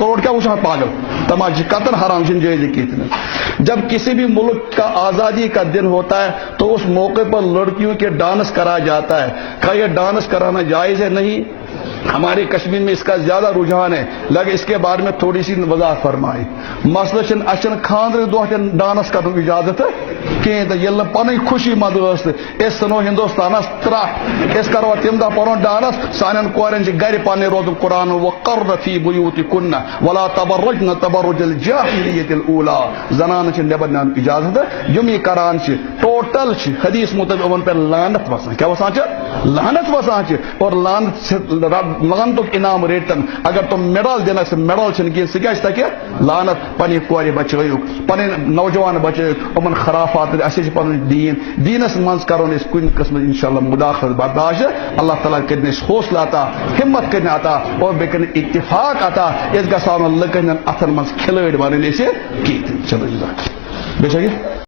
करोड़ क्या वुचान पागल तमाश कतन हराम जायज कह। जब किसी भी मुल्क का आज़ादी का दिन होता है तो उस मौके पर लड़कियों के डांस कराया जाता है। क्या यह डांस कराना जायज है? नहीं। हमारे कश्मीर में इसका ज्यादा रुझान है, लगे इसके बारे में थोड़ी सी वजाहत फरमाई। मसलन अचन खानर दह डांस कर इजाजत कहें तो ये पन खुशी मंद सनो हिंदुस्तान त्रह करो तम दह पो डांस सान कोरन गर पे रोज कुरान वक़र्न फी बुयूतिकुन्न वला तबर्रजन तबर्रुजल जाहिलिय्यतिल ऊला। जनान नेबर नान इजाजत यम ये करान टोटल हदीस मुताबिक पे लानत वसान। क्या वसान? लानत वसान। और लानत मान तो इनाम रेटन अगर तुम मेडल देना मेडल कह सह तक लानत पन कोर बचो पन नौजवान बचो उमन खराफात पन दीनस मज करो कुन कस्म इंशाल्लाह मुदाखलत बर्दाश्त। अल्लाह ताला कर हौसला अता, हिम्मत कर अता और बे कर इत्तिफाक अता। इस गो लकन अथन मज खिलड़ बन कह। चलो बेचा